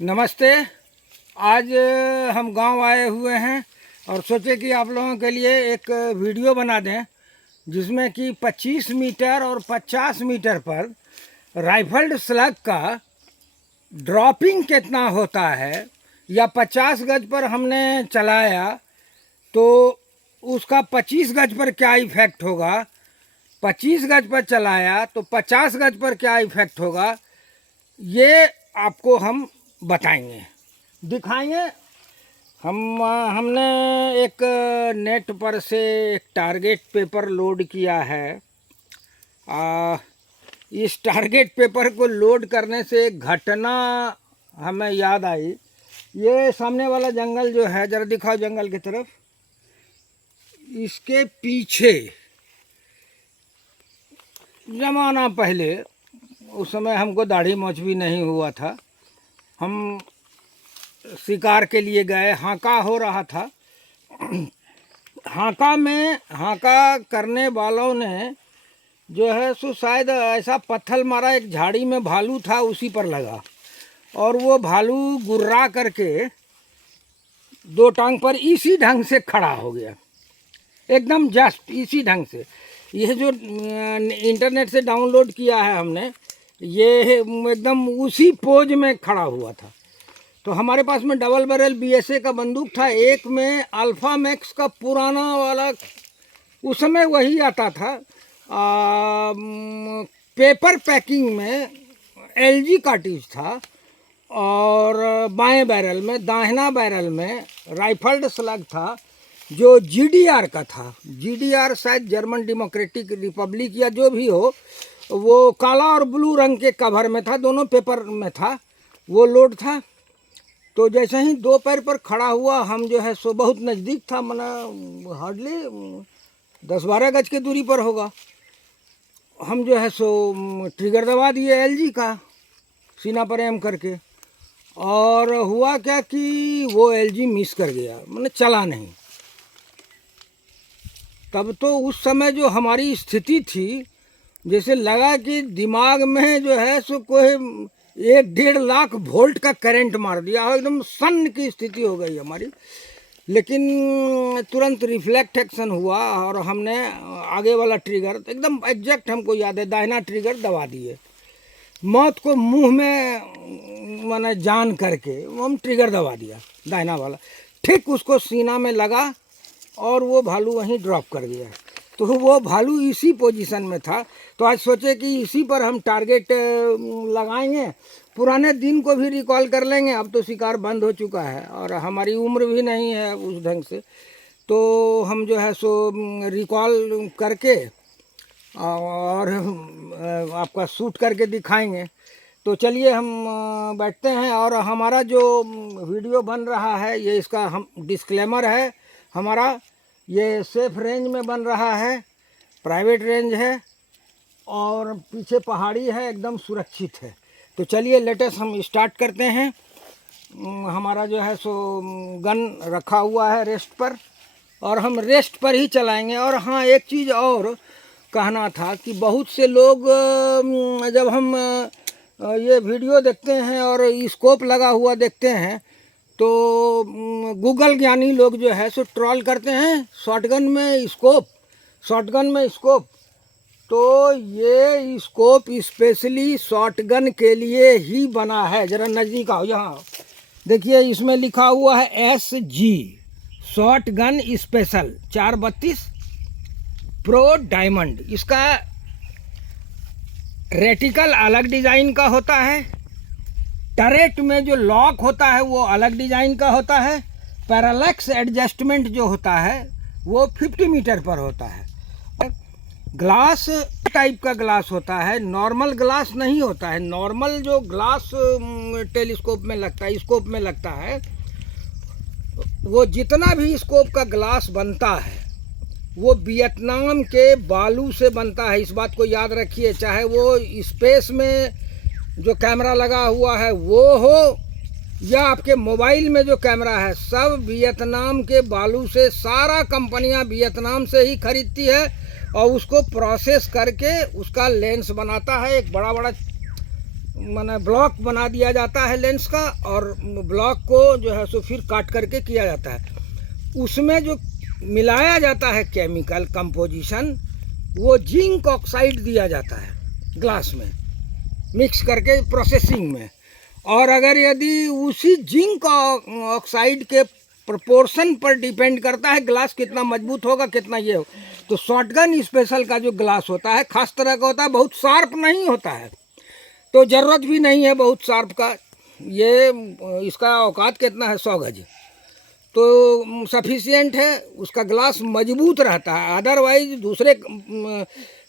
नमस्ते। आज हम गांव आए हुए हैं और सोचे कि आप लोगों के लिए एक वीडियो बना दें जिसमें कि 25 मीटर और 50 मीटर पर राइफल्ड स्लग का ड्रॉपिंग कितना होता है, या 50 गज पर हमने चलाया तो उसका 25 गज पर क्या इफ़ेक्ट होगा, 25 गज पर चलाया तो 50 गज पर क्या इफ़ेक्ट होगा, ये आपको हम बताएंगे, दिखाएंगे। हमने एक नेट पर से एक टारगेट पेपर लोड किया है। इस टारगेट पेपर को लोड करने से एक घटना हमें याद आई। ये सामने वाला जंगल जो है, ज़रा दिखाओ जंगल की तरफ। इसके पीछे ज़माना पहले, उस समय हमको दाढ़ी मोछ भी नहीं हुआ था, हम शिकार के लिए गए। हाका हो रहा था। हाका करने वालों ने जो है सो शायद ऐसा पत्थर मारा, एक झाड़ी में भालू था उसी पर लगा, और वो भालू गुर्रा करके दो टांग पर इसी ढंग से खड़ा हो गया, एकदम जस्ट इसी ढंग से। यह जो इंटरनेट से डाउनलोड किया है हमने, ये एकदम उसी पोज में खड़ा हुआ था। तो हमारे पास में डबल बैरल BSA का बंदूक था, एक में अल्फ़ा मैक्स का पुराना वाला, उस समय वही आता था। पेपर पैकिंग में LG कार्टिज था, और बाएं बैरल में, दाहिना बैरल में राइफल्ड स्लग था जो GDR का था। GDR शायद जर्मन डेमोक्रेटिक रिपब्लिक या जो भी हो, वो काला और ब्लू रंग के कवर में था, दोनों पेपर में था, वो लोड था। तो जैसे ही दो पैर पर खड़ा हुआ, हम जो है सो बहुत नज़दीक था, मना हार्डली 10-12 गज के दूरी पर होगा। हम जो है सो ट्रिगर दबा दिए LG का, सीना पर एम करके, और हुआ क्या कि वो LG मिस कर गया, मैंने चला नहीं। तब तो उस समय जो हमारी स्थिति थी, जैसे लगा कि दिमाग में जो है सो कोई 1-1.5 लाख वोल्ट का करंट मार दिया हो, एकदम सन्न की स्थिति हो गई हमारी। लेकिन तुरंत रिफ्लेक्ट एक्शन हुआ और हमने आगे वाला ट्रिगर एकदम एग्जैक्ट, हमको याद है, दाहिना ट्रिगर दबा दिए। मौत को मुंह में माने जान करके हम ट्रिगर दबा दिया दाहिना वाला, ठीक उसको सीना में लगा और वो भालू वहीं ड्रॉप कर गया। तो वो भालू इसी पोजीशन में था। तो आज सोचे कि इसी पर हम टारगेट लगाएंगे, पुराने दिन को भी रिकॉल कर लेंगे। अब तो शिकार बंद हो चुका है और हमारी उम्र भी नहीं है उस ढंग से, तो हम जो है सो रिकॉल करके और आपका शूट करके दिखाएंगे। तो चलिए हम बैठते हैं। और हमारा जो वीडियो बन रहा है, ये इसका हम डिस्क्लेमर है हमारा, ये सेफ रेंज में बन रहा है, प्राइवेट रेंज है और पीछे पहाड़ी है, एकदम सुरक्षित है। तो चलिए लेटेस्ट हम स्टार्ट करते हैं। हमारा जो है सो गन रखा हुआ है रेस्ट पर, और हम रेस्ट पर ही चलाएंगे। और हाँ, एक चीज़ और कहना था कि बहुत से लोग जब हम ये वीडियो देखते हैं और स्कोप लगा हुआ देखते हैं, तो गूगल ज्ञानी लोग जो है सो ट्रोल करते हैं, शॉटगन में स्कोप, शॉटगन में स्कोप। तो ये स्कोप स्पेशली शॉटगन के लिए ही बना है। ज़रा नज़दीक आओ, यहाँ देखिए, इसमें लिखा हुआ है SG shotgun special 432 pro diamond. इसका रेटिकल अलग डिज़ाइन का होता है, टरेट में जो लॉक होता है वो अलग डिज़ाइन का होता है, पैरालैक्स एडजस्टमेंट जो होता है वो 50 मीटर पर होता है। ग्लास टाइप का ग्लास होता है, नॉर्मल ग्लास नहीं होता है। नॉर्मल जो ग्लास टेलीस्कोप में लगता है, स्कोप में लगता है, वो जितना भी स्कोप का ग्लास बनता है वो वियतनाम के बालू से बनता है। इस बात को याद रखिए, चाहे वो स्पेस में जो कैमरा लगा हुआ है वो हो या आपके मोबाइल में जो कैमरा है, सब वियतनाम के बालू से, सारा कंपनियां वियतनाम से ही खरीदती है और उसको प्रोसेस करके उसका लेंस बनाता है। एक बड़ा बड़ा माने ब्लॉक बना दिया जाता है लेंस का, और ब्लॉक को जो है सो फिर काट करके किया जाता है। उसमें जो मिलाया जाता है केमिकल कंपोजिशन, वो जिंक ऑक्साइड दिया जाता है ग्लास में मिक्स करके प्रोसेसिंग में। और अगर यदि उसी जिंक ऑक्साइड के प्रोपोर्शन पर डिपेंड करता है ग्लास कितना मजबूत होगा, कितना ये हो। तो शॉटगन स्पेशल का जो ग्लास होता है खास तरह का होता है, बहुत शार्प नहीं होता है, तो ज़रूरत भी नहीं है बहुत शार्प का। ये इसका औकात कितना है, 100 गज, तो सफिशियंट है। उसका ग्लास मजबूत रहता है। अदरवाइज दूसरे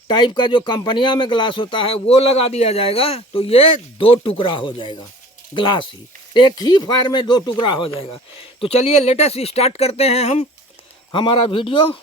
टाइप का जो कंपनियां में ग्लास होता है वो लगा दिया जाएगा तो ये 2 टुकड़ा हो जाएगा ग्लास ही, एक ही फायर में 2 टुकड़ा हो जाएगा। तो चलिए लेटेस्ट स्टार्ट करते हैं हम हमारा वीडियो।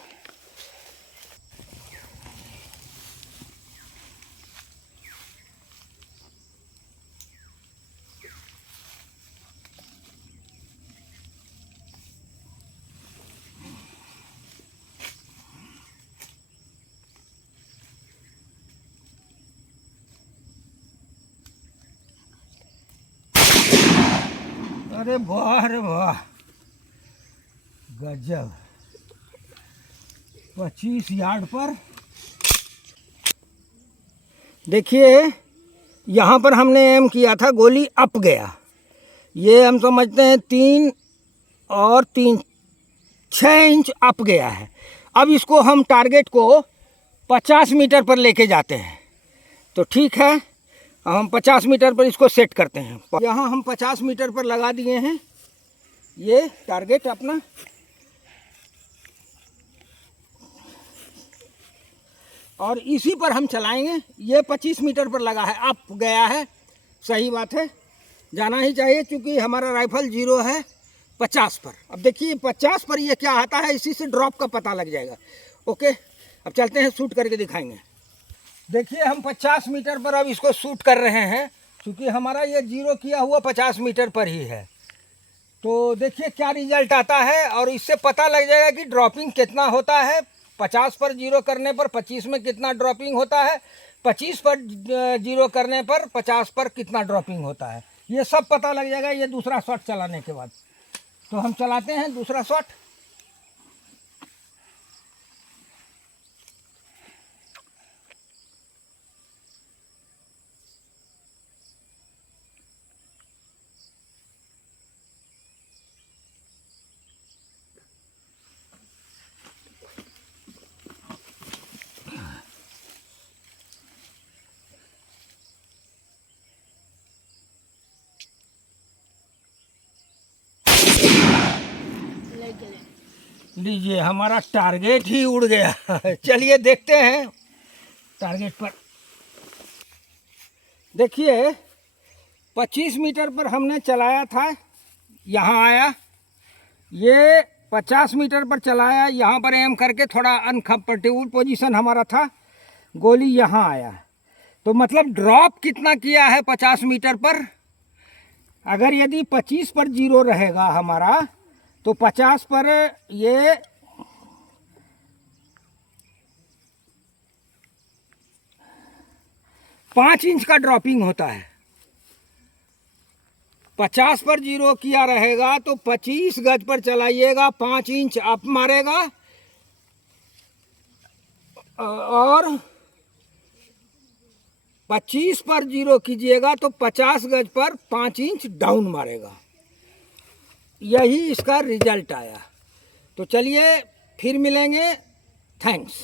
अरे वाह, अरे वाह, गजब। 25 यार्ड पर देखिए, यहाँ पर हमने एम किया था, गोली अप गया। ये हम समझते हैं 3 और 3 6 इंच अप गया है। अब इसको हम टारगेट को 50 मीटर पर लेके जाते हैं। तो ठीक है, हम 50 मीटर पर इसको सेट करते हैं। यहाँ हम 50 मीटर पर लगा दिए हैं ये टारगेट अपना। और इसी पर हम चलाएंगे। ये 25 मीटर पर लगा है, अप गया है, सही बात है, जाना ही चाहिए क्योंकि हमारा राइफल 0 है 50 पर। अब देखिए 50 पर ये क्या आता है, इसी से ड्रॉप का पता लग जाएगा। ओके, अब चलते हैं, शूट करके दिखाएंगे। देखिए हम 50 मीटर पर अब इसको शूट कर रहे हैं, क्योंकि हमारा ये 0 किया हुआ 50 मीटर पर ही है। तो देखिए क्या रिजल्ट आता है, और इससे पता लग जाएगा कि ड्रॉपिंग कितना होता है। 50 पर 0 करने पर 25 में कितना ड्रॉपिंग होता है, 25 पर 0 करने पर 50 पर कितना ड्रॉपिंग होता है, ये सब पता लग जाएगा ये दूसरा शॉट चलाने के बाद। तो हम चलाते हैं दूसरा शॉट। लीजिए, हमारा टारगेट ही उड़ गया। चलिए देखते हैं टारगेट पर। देखिए 25 मीटर पर हमने चलाया था, यहाँ आया। ये 50 मीटर पर चलाया, यहाँ पर एम करके थोड़ा अनकम्फर्टेबल पोजीशन हमारा था, गोली यहाँ आया। तो मतलब ड्रॉप कितना किया है 50 मीटर पर। अगर यदि 25 पर 0 रहेगा हमारा, तो 50 पर ये 5 इंच का ड्रॉपिंग होता है। 50 पर 0 किया रहेगा तो 25 गज पर चलाइएगा, 5 इंच अप मारेगा, और 25 पर 0 कीजिएगा तो 50 गज पर 5 इंच डाउन मारेगा। यही इसका रिजल्ट आया। तो चलिए फिर मिलेंगे, थैंक्स।